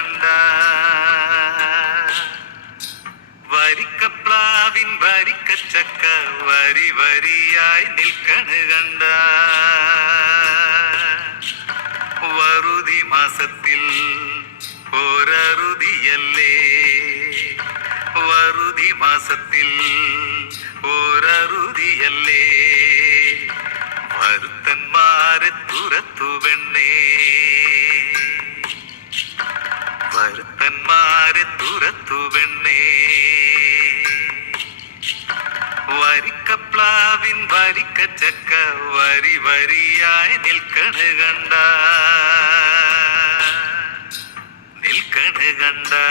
கண்டார் வரிக்கப்ளாவின் வரிக்கச்சக்க வரி வரியாய் நிற்கணு கண்டார் வருதி மாசத்தில் ஓரருதியல்லே வருதி மாசத்தில் ஓரருதியல்லே வருத்தன் மாறு விசாரிக்கத்தக்க வரி வரியாய் நிற்கடு கண்டா. நிற்கடு கண்டா.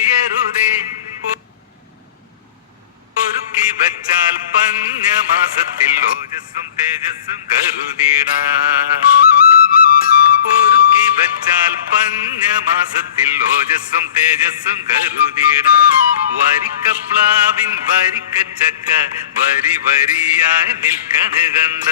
കളയരുതേ ഒരുക്കി വച്ചാൽ പഞ്ഞമാസത്തിൽ ഓജസ്സും തേജസ്സും കരുതിട. ഒരുക്കി വച്ചാൽ പഞ്ഞമാസത്തിൽ ഓജസ്സും തേജസ്സും കരുതിട. വരിക്കപ്ലാവിൻ വരിക്കച്ചക്ക വരി വരിയായി നിൽക്കണ കണ്ട.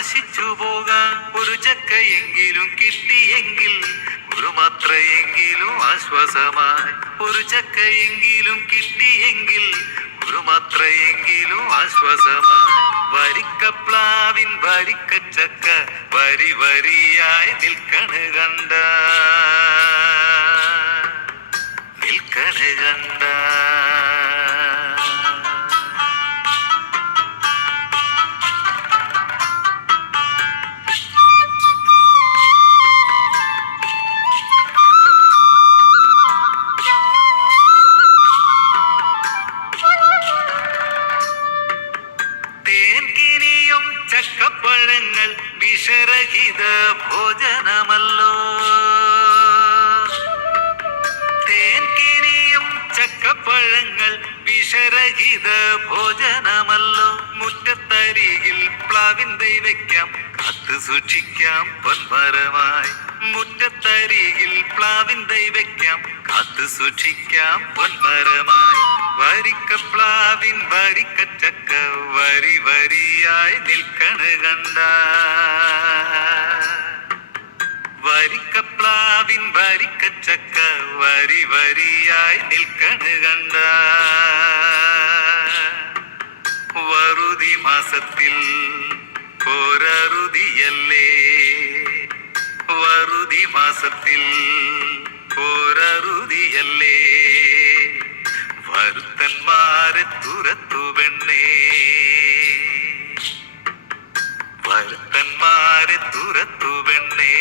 വേള പോകാൻ പോകാം. ഒരു ചക്കയെങ്കിലും കിട്ടിയെങ്കിൽ ഒരു മാത്രയെങ്കിലും ആശ്വാസമായി. ഒരു ചക്കയെങ്കിലും കിട്ടിയെങ്കിൽ ഒരു മാത്രയെങ്കിലും ആശ്വാസമായി. വരിക്കപ്ലാവിൻ വരിക്കച്ചക്ക വരി വരിയായി നിൽക്കണ കണ്ട. നിൽക്കണ കണ്ട. ചക്കപ്പഴങ്ങൾ വിഷരഹിത ഭോജനമല്ലോ. തേൻകിനിയും ചക്കപ്പഴങ്ങൾ വിഷരഹിത ഭോജനമല്ലോ. മുറ്റത്തരികിൽ പ്ലാവിൻ ദൈവയ്ക്കാം കത്ത് സൂക്ഷിക്കാം പൊന്മരമായി മുറ്റത്തരികിൽ പ്ലാവിൻ ദൈവയ്ക്കാം കത്ത് സൂക്ഷിക്കാം പൊന്മരമായി வரிக்க பிளாவின் வரிக்க சக்க வரி வரியாய் நிற்கணு கண்டா. வரிக்க பிளாவின் வரிக்க சக்க வரி வரியாய் நிற்கணு கண்டா. வருதி மாசத்தில் போரருதியல்லே வருதி மாசத்தில் போரருதியல்லே വരുത്തന്മാരെ തുരത്തു വെണ്ണേ വരുത്തന്മാരെ തുരത്തു വെണ്ണേ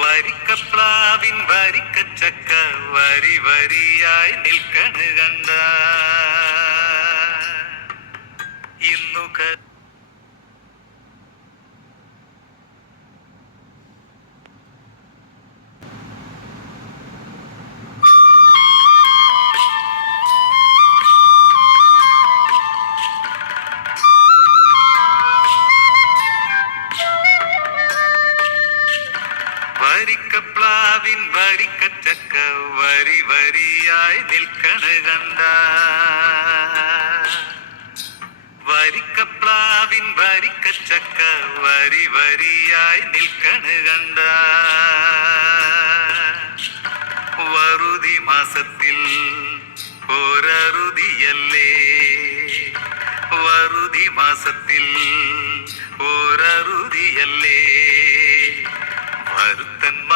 വരിക്കപ്ലാവിൻ വരിക്കച്ചക്ക വരി വരിയായി നിൽക്കണ് കണ്ട. ഇന്നു அடிக்கத்தக்க வரி வரியாய் நிற்கணு கண்டா வரிக்கப்ளாவின் வரிக்கச்சக்க வரி வரியாய் நிற்கணு கண்டா வருதி மாசத்தில் ஓரருதியல்லே வருதி மாசத்தில் ஓரருதியல்லே வருத்தன்மா